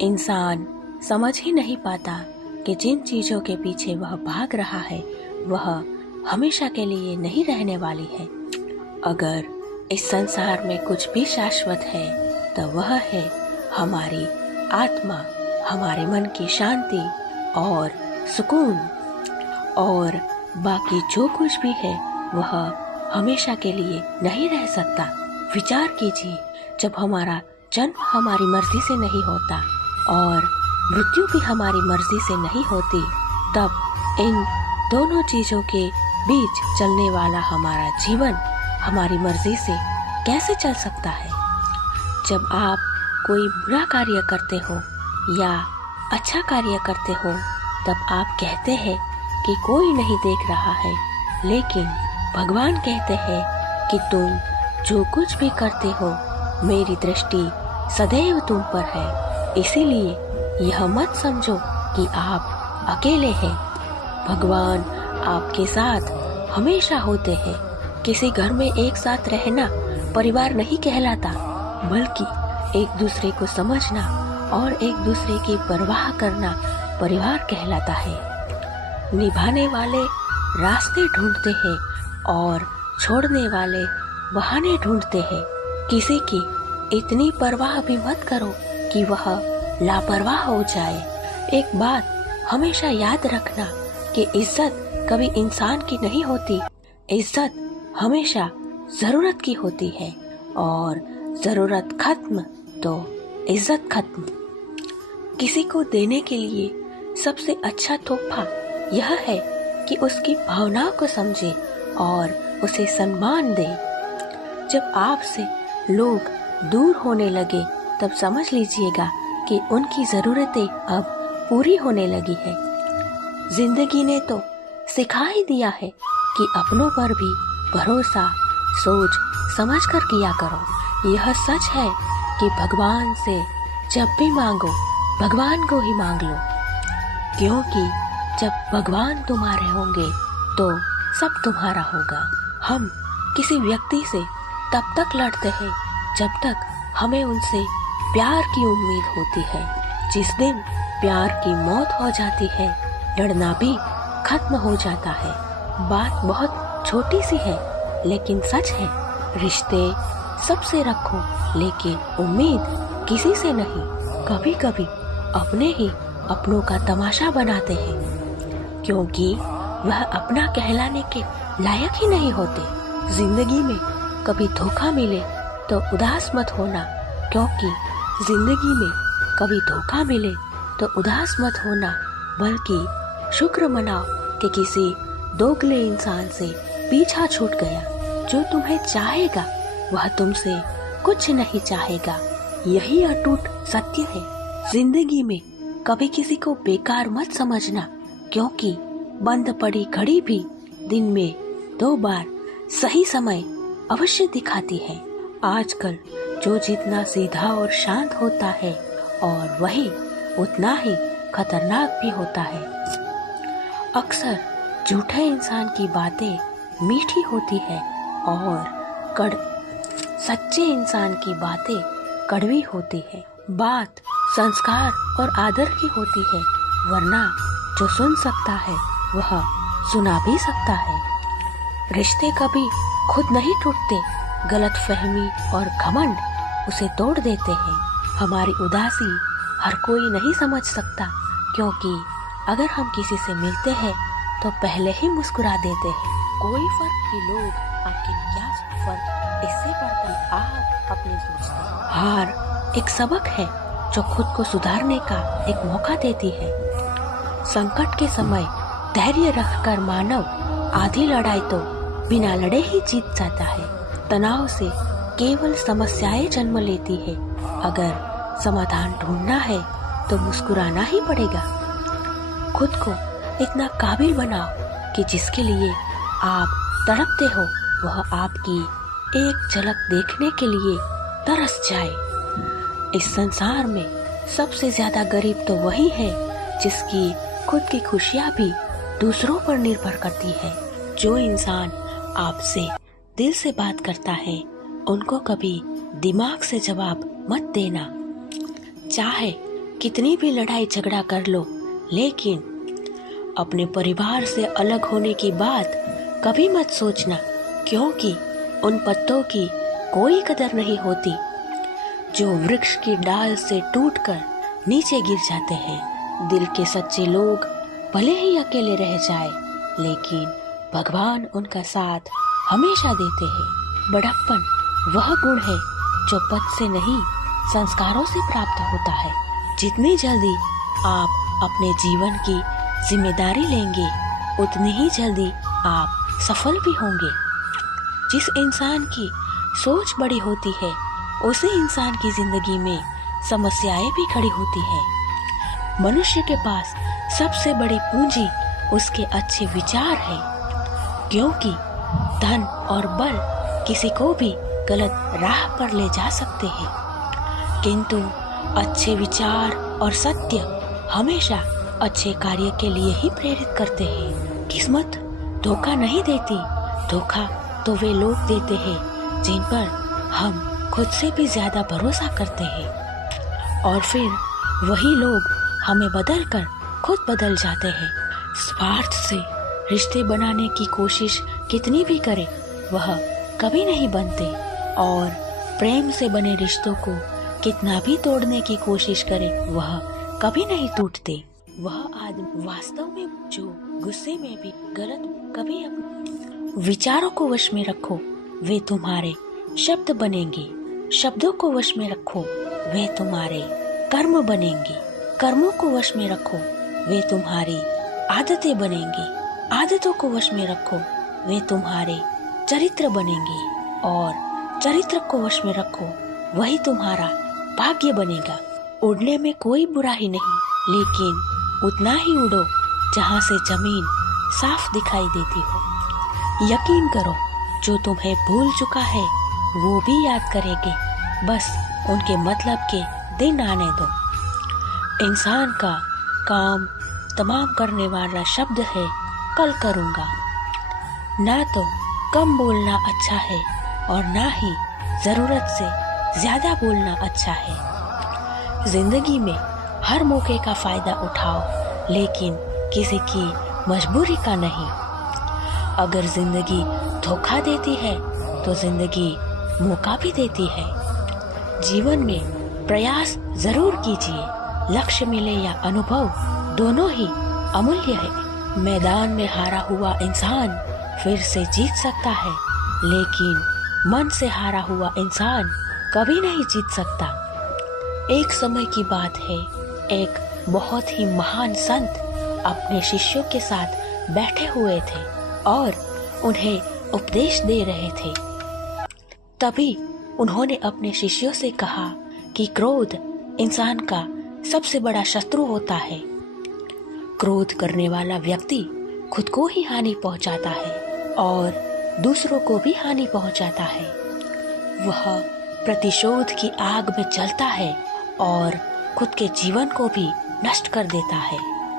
इंसान समझ ही नहीं पाता कि जिन चीज़ों के पीछे वह भाग रहा है वह हमेशा के लिए नहीं रहने वाली है। अगर इस संसार में कुछ भी शाश्वत है तो वह है हमारी आत्मा, हमारे मन की शांति और सुकून। और बाकी जो कुछ भी है वह हमेशा के लिए नहीं रह सकता। विचार कीजिए, जब हमारा जन्म हमारी मर्जी से नहीं होता और मृत्यु भी हमारी मर्जी से नहीं होती, तब इन दोनों चीज़ों के बीच चलने वाला हमारा जीवन हमारी मर्जी से कैसे चल सकता है। जब आप कोई बुरा कार्य करते हो या अच्छा कार्य करते हो तब आप कहते हैं कि कोई नहीं देख रहा है, लेकिन भगवान कहते हैं कि तुम जो कुछ भी करते हो मेरी दृष्टि सदैव तुम पर है, इसीलिए यह मत समझो कि आप अकेले हैं। भगवान आपके साथ हमेशा होते हैं। किसी घर में एक साथ रहना परिवार नहीं कहलाता, बल्कि एक दूसरे को समझना और एक दूसरे की परवाह करना परिवार कहलाता है। निभाने वाले रास्ते ढूंढते हैं और छोड़ने वाले बहाने ढूंढते हैं। किसी की इतनी परवाह भी मत करो कि वह लापरवाह हो जाए। एक बात हमेशा याद रखना कि इज्जत कभी इंसान की नहीं होती, इज्जत हमेशा जरूरत की होती है और जरूरत खत्म तो इज्जत खत्म। किसी को देने के लिए सबसे अच्छा तोहफा यह है कि उसकी भावनाओं को समझे और उसे सम्मान दे। जब आपसे लोग दूर होने लगे तब समझ लीजिएगा कि उनकी ज़रूरतें अब पूरी होने लगी है। जिंदगी ने तो सिखा ही दिया है कि अपनों पर भी भरोसा सोच समझ कर किया करो। यह सच है कि भगवान से जब भी मांगो भगवान को ही मांग लो, क्योंकि जब भगवान तुम्हारे होंगे तो सब तुम्हारा होगा। हम किसी व्यक्ति से तब तक लड़ते हैं जब तक हमें उनसे प्यार की उम्मीद होती है। जिस दिन प्यार की मौत हो जाती है लड़ना भी खत्म हो जाता है। बात बहुत छोटी सी है लेकिन सच है, रिश्ते सबसे रखो लेकिन उम्मीद किसी से नहीं। कभी कभी अपने ही अपनों का तमाशा बनाते हैं क्योंकि वह अपना कहलाने के लायक ही नहीं होते। जिंदगी में कभी धोखा मिले तो उदास मत होना, क्योंकि जिंदगी में कभी धोखा मिले तो उदास मत होना, बल्कि शुक्र मनाओ कि किसी दोगले इंसान से पीछा छूट गया। जो तुम्हें चाहेगा वह तुमसे कुछ नहीं चाहेगा, यही अटूट सत्य है। जिंदगी में कभी किसी को बेकार मत समझना, क्योंकि बंद पड़ी घड़ी भी दिन में 2 बार सही समय अवश्य दिखाती है। आजकल जो जितना सीधा और शांत होता है और वही उतना ही खतरनाक भी होता है। अक्सर झूठे इंसान की बातें मीठी होती है और सच्चे इंसान की बातें कड़वी होती है। बात संस्कार और आदर की होती है, वरना जो सुन सकता है वह सुना भी सकता है। रिश्ते कभी खुद नहीं टूटते, गलतफहमी और घमंड उसे तोड़ देते हैं। हमारी उदासी हर कोई नहीं समझ सकता, क्योंकि अगर हम किसी से मिलते हैं तो पहले ही मुस्कुरा देते हैं। कोई फर्क कि लोग आपके क्या फर्क इससे पड़ता आप अपनी सोचते हैं। हार एक सबक है जो खुद को सुधारने का एक मौका देती है। संकट के समय धैर्य रखकर मानव आधी लड़ाई तो बिना लड़े ही जीत जाता है। तनाव से केवल समस्याएं जन्म लेती है। अगर समाधान ढूंढना है तो मुस्कुराना ही पड़ेगा। खुद को इतना काबिल बनाओ कि जिसके लिए आप तड़पते हो वह आपकी एक झलक देखने के लिए तरस जाए। इस संसार में सबसे ज्यादा गरीब तो वही है जिसकी खुद की खुशियाँ भी दूसरों पर निर्भर करती है। जो इंसान आपसे दिल से बात करता है उनको कभी दिमाग से जवाब मत देना। चाहे कितनी भी लड़ाई झगड़ा कर लो, लेकिन अपने परिवार से अलग होने की बात कभी मत सोचना, क्योंकि उन पत्तों की कोई कदर नहीं होती जो वृक्ष की डाल से टूटकर नीचे गिर जाते हैं। दिल के सच्चे लोग भले ही अकेले रह जाए, लेकिन भगवान उनका साथ हमेशा देते हैं। बड़प्पन वह गुण है जो पद से नहीं, संस्कारों से प्राप्त होता है। जितनी जल्दी आप अपने जीवन की जिम्मेदारी लेंगे, उतनी ही जल्दी आप सफल भी होंगे। जिस इंसान की सोच बड़ी होती है, उसी इंसान की जिंदगी में समस्याएं भी खड़ी होती हैं। मनुष्य के पास सबसे बड़ी पूंजी उसके अच्छे विचार है, क्योंकि धन और बल किसी को भी गलत राह पर ले जा सकते हैं, किंतु अच्छे विचार और सत्य हमेशा अच्छे कार्य के लिए ही प्रेरित करते हैं। किस्मत धोखा नहीं देती, धोखा तो वे लोग देते हैं जिन पर हम खुद से भी ज्यादा भरोसा करते हैं, और फिर वही लोग हमें बदल कर खुद बदल जाते हैं। स्वार्थ से रिश्ते बनाने की कोशिश कितनी भी करे, वह कभी नहीं बनते, और प्रेम से बने रिश्तों को कितना भी तोड़ने की कोशिश करे, वह कभी नहीं टूटते। वह आदमी वास्तव में जो गुस्से में भी गलत कभी अपने विचारों को वश में रखो, वे तुम्हारे शब्द बनेंगे। शब्दों को वश में रखो, वे तुम्हारे कर्म बनेंगे। कर्मों को वश में रखो, वे तुम्हारी आदतें बनेंगी। आदतों को वश में रखो, वे तुम्हारे चरित्र बनेंगे, और चरित्र को वश में रखो, वही तुम्हारा भाग्य बनेगा। उड़ने में कोई बुराई नहीं, लेकिन उतना ही उड़ो जहाँ से जमीन साफ दिखाई देती हो। यकीन करो, जो तुम्हें भूल चुका है वो भी याद करेंगे, बस उनके मतलब के दिन आने दो। इंसान का काम तमाम करने वाला शब्द है कल करूँगा। ना तो कम बोलना अच्छा है, और ना ही जरूरत से ज्यादा बोलना अच्छा है। जिंदगी में हर मौके का फायदा उठाओ, लेकिन किसी की मजबूरी का नहीं। अगर जिंदगी धोखा देती है तो जिंदगी मौका भी देती है। जीवन में प्रयास जरूर कीजिए, लक्ष्य मिले या अनुभव, दोनों ही अमूल्य है। मैदान में हारा हुआ इंसान फिर से जीत सकता है, लेकिन मन से हारा हुआ इंसान कभी नहीं जीत सकता। एक समय की बात है, एक बहुत ही महान संत अपने शिष्यों के साथ बैठे हुए थे और उन्हें उपदेश दे रहे थे। तभी उन्होंने अपने शिष्यों से कहा कि क्रोध इंसान का सबसे बड़ा शत्रु होता है। क्रोध करने वाला व्यक्ति खुद को ही हानि पहुंचाता है और दूसरों को भी हानि पहुंचाता है। वह प्रतिशोध की आग में जलता है और खुद के जीवन को भी नष्ट कर देता है।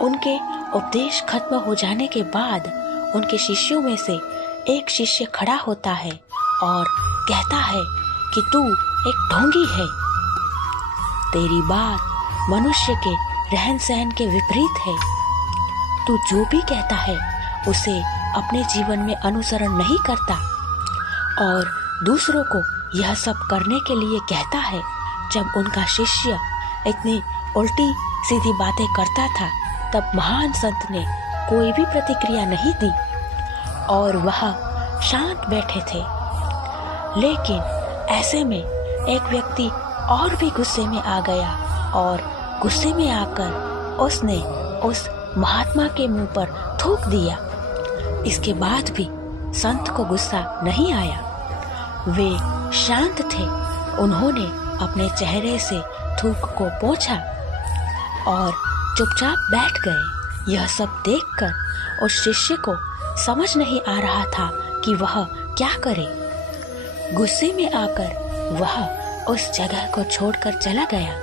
उनके उपदेश खत्म हो जाने के बाद उनके शिष्यों में से एक शिष्य खड़ा होता है और कहता है कि तू एक ढोंगी है। तेरी बात मनुष्य के रहन सहन के विपरीत है। तू जो भी कहता है उसे अपने जीवन में अनुसरण नहीं करता और दूसरों को यह सब करने के लिए कहता है। जब उनका शिष्य इतनी उल्टी सीधी बातें करता था, तब महान संत ने कोई भी प्रतिक्रिया नहीं दी और वह शांत बैठे थे। लेकिन ऐसे में एक व्यक्ति और भी गुस्से में आ गया और गुस्से में आकर उसने उस महात्मा के मुंह पर थूक दिया। इसके बाद भी संत को गुस्सा नहीं आया। वे शांत थे। उन्होंने अपने चेहरे से थूक को पोंछा और चुपचाप बैठ गए। यह सब देखकर उस शिष्य को समझ नहीं आ रहा था कि वह क्या करे। गुस्से में आकर वह उस जगह को छोड़कर चला गया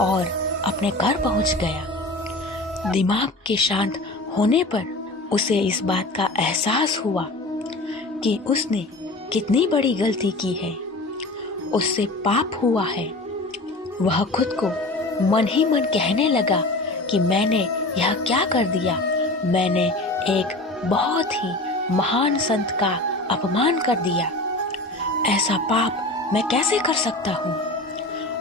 और अपने घर पहुंच गया। दिमाग के शांत होने पर उसे इस बात का एहसास हुआ कि उसने कितनी बड़ी गलती की है। उससे पाप हुआ है। वह खुद को मन ही मन कहने लगा कि मैंने यह क्या कर दिया। मैंने एक बहुत ही महान संत का अपमान कर दिया। ऐसा पाप मैं कैसे कर सकता हूँ?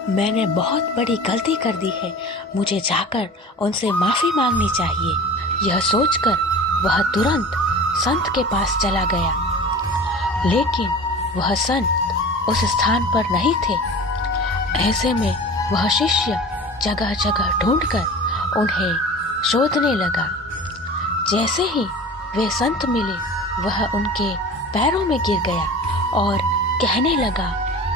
मैंने बहुत बड़ी गलती कर दी है। मुझे जाकर उनसे माफ़ी मांगनी चाहिए। यह सोचकर वह तुरंत संत के पास चला गया, लेकिन वह संत उस स्थान पर नहीं थे। ऐसे में वह शिष्य जगह जगह ढूंढकर उन्हें शोधने लगा। जैसे ही वे संत मिले, वह उनके पैरों में गिर गया और कहने लगा,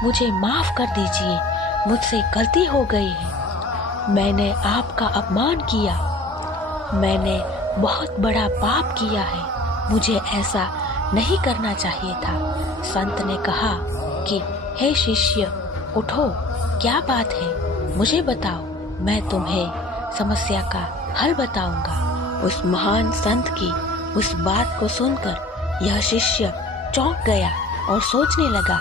मुझे माफ़ कर दीजिए, मुझसे गलती हो गई है। मैंने आपका अपमान किया। मैंने बहुत बड़ा पाप किया है। मुझे ऐसा नहीं करना चाहिए था। संत ने कहा कि हे शिष्य, उठो, क्या बात है, मुझे बताओ, मैं तुम्हें समस्या का हल बताऊंगा। उस महान संत की उस बात को सुनकर यह शिष्य चौंक गया और सोचने लगा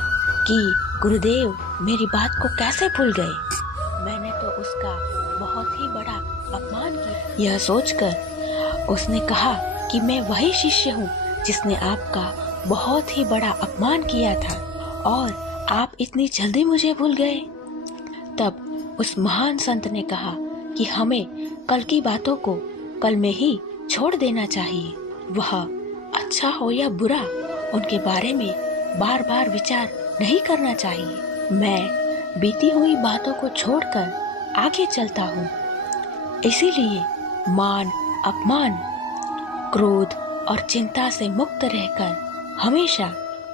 कि गुरुदेव मेरी बात को कैसे भूल गए। मैंने तो उसका बहुत ही बड़ा अपमान किया। यह सोचकर उसने कहा कि मैं वही शिष्य हूँ जिसने आपका बहुत ही बड़ा अपमान किया था और आप इतनी जल्दी मुझे भूल गए। तब उस महान संत ने कहा कि हमें कल की बातों को कल में ही छोड़ देना चाहिए। वह अच्छा हो या बुरा, उनके बारे में बार बार विचार नहीं करना चाहिए। मैं बीती हुई बातों को छोड़कर आगे चलता हूँ। इसीलिए मान, अपमान, क्रोध और चिंता से मुक्त रहकर हमेशा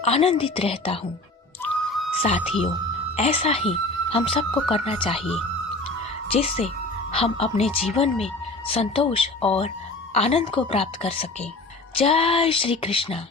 आनंदित रहता हूँ। साथियों, ऐसा ही हम सबको करना चाहिए, जिससे हम अपने जीवन में संतोष और आनंद को प्राप्त कर सकें। जय श्री कृष्णा।